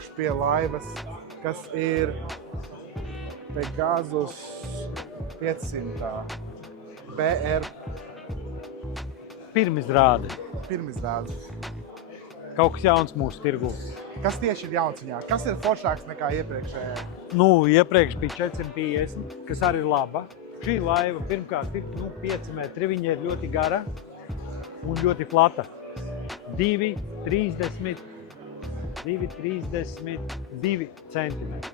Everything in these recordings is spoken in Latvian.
nonākuši pie laivas, kas ir Pegasus 500 BR Pirmizrāde. pirmizrāde. Kaut kas jauns mūsu tirgū. Kas tieši ir jauns viņā? Kas ir foršāks nekā iepriekšējā? Iepriekš bija 450, kas arī ir laba. Šī laiva pirmkārt ir 5 metri, viņa ir ļoti gara un ļoti plata. 2,32 centimetri.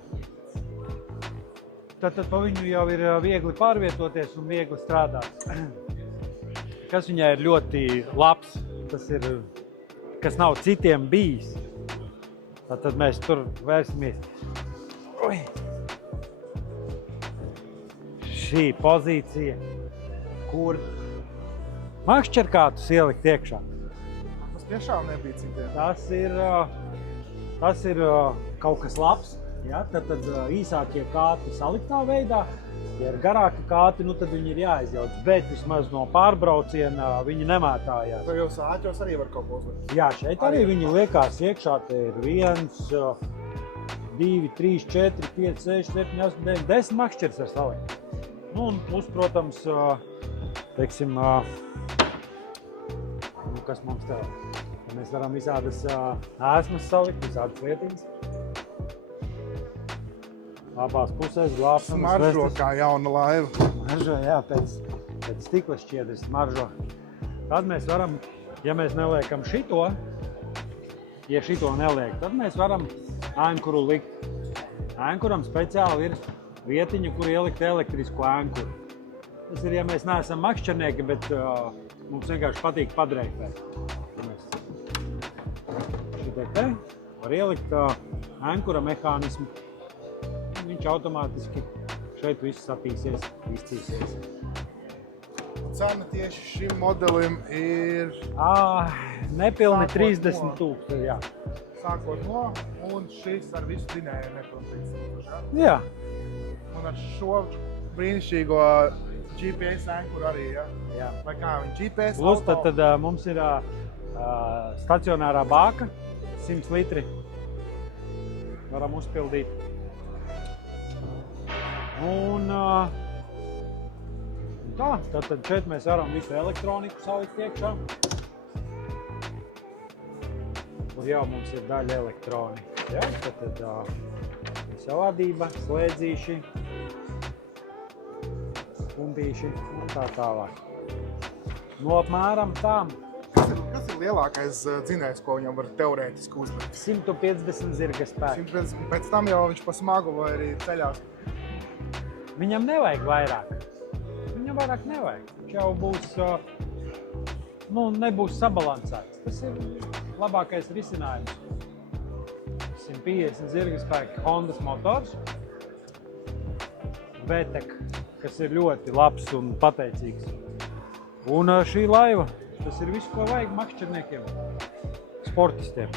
Tad pa viņu jau ir viegli pārvietoties un viegli strādāt. Kas viņai ir ļoti labs, tas ir, kas nav citiem bijis. Tad mēs tur vērsimies. Šī pozīcija, kur makšķerkātus ielikt iekšā. Tas tiešām nebija citiem. Tas ir kaut kas labs. Ja? Tad īsākie kāti saliktā veidā. Ja ir garāki kāti, tad viņi ir jāizjauc. Bet vismaz no pārbrauciena viņi nemētājās. Vai jūs āķos arī var kaut ko uzlikt? Jā, šeit arī viņi liekās iekšā. Te ir 1, 2, 3, 4, 5, 6, 7, 8, 9, 10 makšķeris var salikt. Un plus, protams, teiksim, kas mums tev? Mēs varam visādas ēsmas salikt, visādas lietiņas. Abās pusēs glābšanas Smaržo vestes. kā jauna laiva. Smaržo, jā, pēc stikla šķiedras smaržo. Tad mēs varam, ja mēs neliekam šito, ja šito neliek, tad mēs varam ēnkuru likt. Ēnkuram speciāli ir vietiņa, kur ielikt elektrisku ēnkuru. Tas ir, ja mēs neesam makšķernieki, bet mums vienkārši patīk padreifēt. Šitai te var ielikt ēnkura mehānismu. Viņš automātiski šeit viss satīsies, izcīsies. Cena tieši šim modelim ir... Nepilni 30 000, jā. Sākot no, un šis ar visu dzinēju nepilni 30 000, jā? Jā. Un ar šo brīnišķīgo GPS ēnkuru arī, ja? Jā. Vai kā viņi GPS Plus, auto? tad mums ir stacionārā bāka, 100 litri. Varam uzpildīt. Un tad šeit mēs varam visu elektroniku salikt iekšā. Kur jau mums ir daļa elektronika. Ja? Tad visa vadība, slēdzīši, pumpīši un tā tālāk. No apmēram tām. Kas ir lielākais dzinējs, ko viņam var teorētiski uzlikt? 150 zirga spēki. 150, pēc tam jau viņš pa smagu vai arī ceļās. Viņam nevajag vairāk. Viņam vairāk nevajag. Viņš jau būs, nebūs sabalansēts. Tas ir labākais risinājums. 150 zirga spēki Hondas motors. VTEC, kas ir ļoti labs un pateicīgs. Un šī laiva, tas ir viss, ko vajag makšķerniekiem, sportistiem.